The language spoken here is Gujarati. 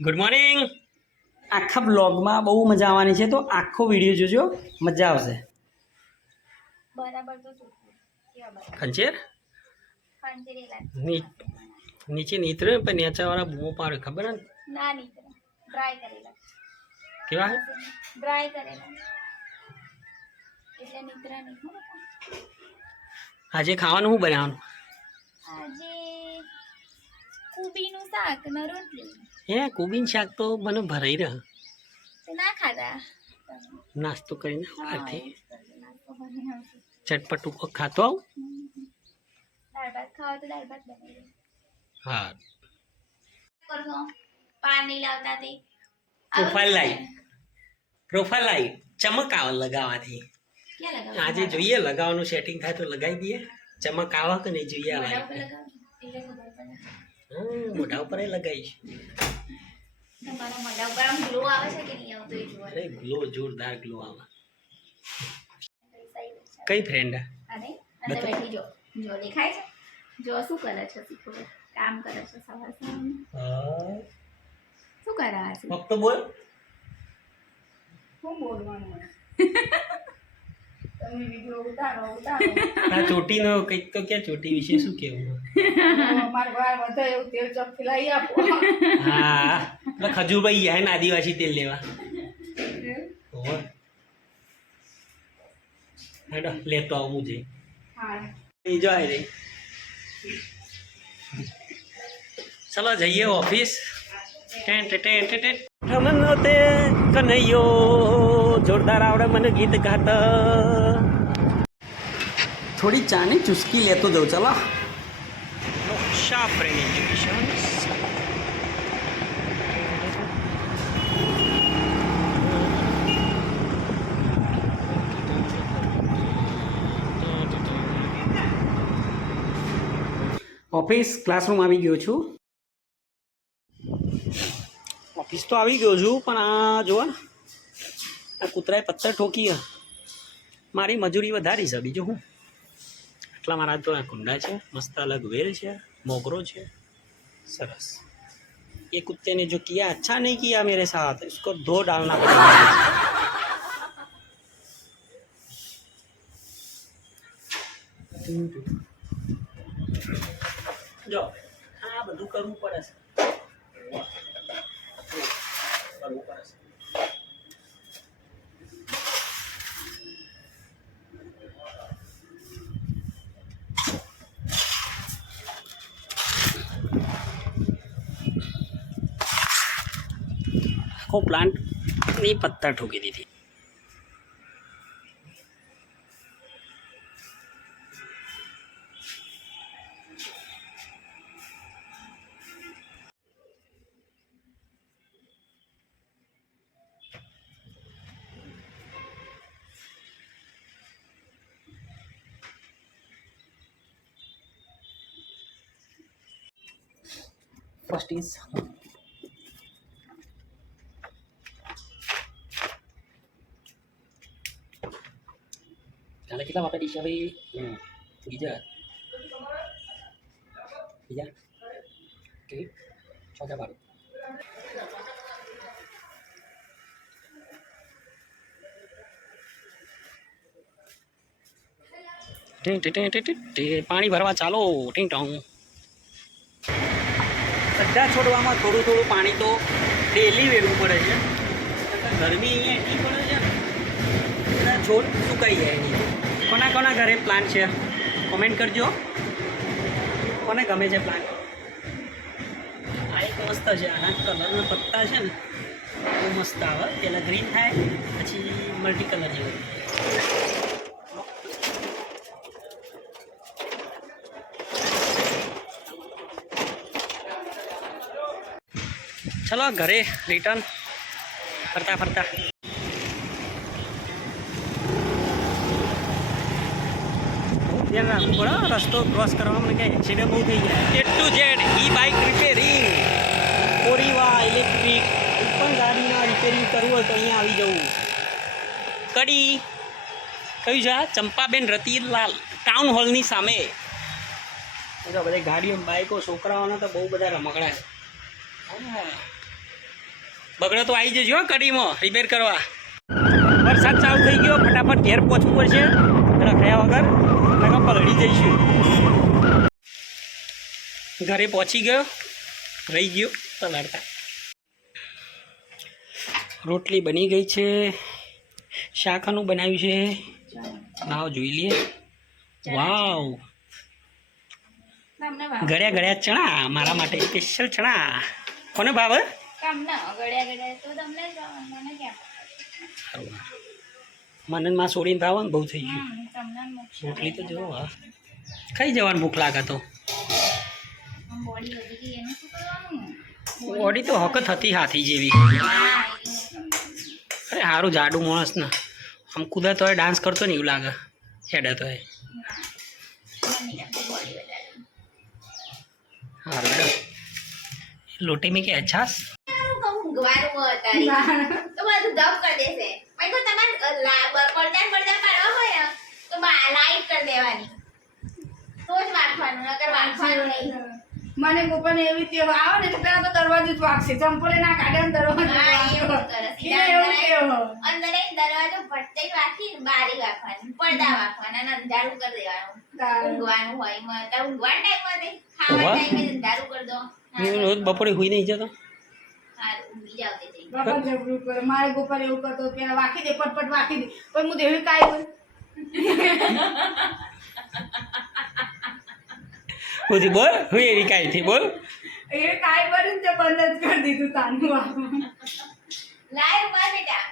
ગુડ મોર્નિંગ આખા બ્લોગમાં બહુ મજા આવવાની છે તો આખો વીડિયો જોજો મજા આવશે. બરાબર તો ખંચેર? નીચે નીતરે પણ નેચાવાળા બહુ પાડે ખબર ને ના નીકળે ડ્રાય કરેલા. કેવા? ડ્રાય કરેલા. એટલે નીકળે નહીં આજે ખાવાનું શું બનાવવાનું? આજે કુબીનું શાક ને રોટલી. હે કુબીન શાક તો મને ભરાઈ રહ ના ખાધા. નાસ્તો કરીને આથી કરજો. ચટપટું કોક ખાતો આવ? દાળ ભાત ખાવા તો દાળ ભાત બનાવી હા. કરશો? પાણી લાવતા તે. પ્રોફાઇલ લાઈટ પ્રોફાઇલ લાઈટ ચમક આવે લગાવવાથી. આજે જોઈએ લગાવવાનું સેટિંગ થાય તો લગાવી દઈએ. ચમક આવે કે નહીં જોઈએ આ મોઢા ઉપર લગાવીશ. તમારા મોઢા ઉપર આમ ગ્લો આવે છે કે નહીં આવતો એ. અરે ગ્લો જોરદાર ગ્લો આવે. કઈ ફ્રેન્ડ અને અંદર બેઠી જો. જો દેખાય છે? જો શું કરે છે શીખો કામ કરે છે સવાર સવારમાં શું કરે છે ફક્ત બોલ. શું બોલવાનું? તમે વીડિયો ઉતારો ઉતારો. આ ચોટીનો કંઈક તો ક્યાં ચોટી વિશે શું કેવું મારા ભાઈ વધે એવું તેલ ચોખ્ખી લાવી આપો. હા એટલે ખજૂરભાઈ ગયા ને આદિવાસી તેલ લેવા. હેડો લેતો આવું જઈ હા. એ જો આવી રહી ચલો જઈએ ઓફિસ. ટેન્ટ. તે કનૈયો જોરદાર આવડે મને ગીત ગાતા. થોડી ચાની ચુસ્કી લેતો જાઉં. ચાલો. બ્રેન એજ્યુકેશન ઓફિસ ક્લાસરૂમ આવી ગયો છું. ઓફિસ તો આવી ગયો છું પણ આ જોવા આ કૂતરાએ પથ્થર ઠોકી. મારી મજૂરી વધારી છે બીજું હું એટલા મારા તો આ કુંડા છે મસ્ત અલગ વેલ છે મોગરો છે સરસ ये कुत्ते ने जो किया अच्छा नहीं किया मेरे साथ इसको धो डालना पड़ेगा જો આ બધું કરવું પડે છે આખો પ્લાન્ટની પત્તા ઠોકી દીધી First is કાલે કેટલા વાપે ડીશ હવે હમ, બીજા બીજા કે ટીં ટીં. પાણી ભરવા ચાલો ટીંગ ટોંગ બધા છોડવામાં થોડું થોડું પાણી તો ડેલી વેરવું પડે છે. ગરમી અહીંયા એટલી પડે છે. છોડ સુકાઈ જાય નહીં કોના કોના ઘરે પ્લાન છે? કોમેન્ટ કરજો. કોને ગમે છે પ્લાન આ એક મસ્ત છે આના કલરના પત્તા છે ને બહુ મસ્ત આવે. પહેલાં ગ્રીન થાય, પછી મલ્ટી કલર જેવું. ચલો, ઘરે રિટર્ન ફરતા ફરતા. ધ્યાન રાખવું પડે રસ્તો ક્રોસ કરવામાં ક્યાંય એક્સિડન્ટ બહુ થઈ જાય A to Z E bike repairing કોરીવા electric કોઈ પણ ગાડીના રિપેરિંગ કરવું હોય તો અહીંયા આવી જવું. કડી. કયું છે? ચંપાબેન રતિલાલ ટાઉન હોલની સામે. બધા ગાડીઓ બાઇકો છોકરાઓના તો બહુ બધા રમકડા છે. બગડો તો આવી જજો કડીમાં રિપેર કરવા. વરસાદ ચાલુ થઈ ગયો, ફટાફટ ઘેર પહોંચવું પડશે. રખાયા વગર નકર પલળી જઈશું. ઘરે પહોંચી ગયો, રહી ગયો પલાળતા રોટલી બની ગઈ છે. શાકાનું બનાવ્યું છે. ભાવ જોઈ લઈએ. વાવ. ગળ્યા ગળ્યા ચણા, મારા માટે સ્પેશિયલ ચણા. કોને ભાવ? તમને મને માં સોડીને ભાવે ને બહુ થઈ ગયું. રોટલી તો જો હા. ખાઈ જવાનું ભૂખ લાગે તો. બોડી તો હકત હતી હાથી જેવી. અરે સારું જાડું માણસ ને. આમ કુદા તોય ડાન્સ કરતો ને એવું લાગે. હેડે તોય વધારે. લોટી મેં કે છાસ? તો બધું દબ કરી દેશે. મેં કહ્યું તમારે પડદા ને પડદા પાડવા હોય તો લાઈટ કરી દેવાની. તો જ વાંચવાનું નકર વાંચવાનું નહીં. મને કોપન એવી ટેવ આવે ને તો પેલા તો દરવાજો જ વાગશે. ચંપલે ના કાઢે ને દરવાજો હા, એવું કરે. એવું. અંદર એક દરવાજો ભટકાઈ વાંચીને બારી વાંચવાની પડદા વાખવાના અને અંધારું કરી દેવાનું. ઊંઘવાનું હોય એમાં તારે ઊંઘવાના ટાઈમે ખાવા ટાઈમે અંધારું કરી દો. હું રોજ બપોરે હુઈ નહીં જતો? હારું, મારે ગોપાલ એવું કરતો પેલા વાકી દે પટપટ વાકી દે. પણ હું દેવી કાંઈ બોલ. બધી બોલ હું એવી કાયથી બોલ. એ કાંઈ બોલ્યું ને તે બંધ જ કરી દીધું તાનું લાઈવ બેટા.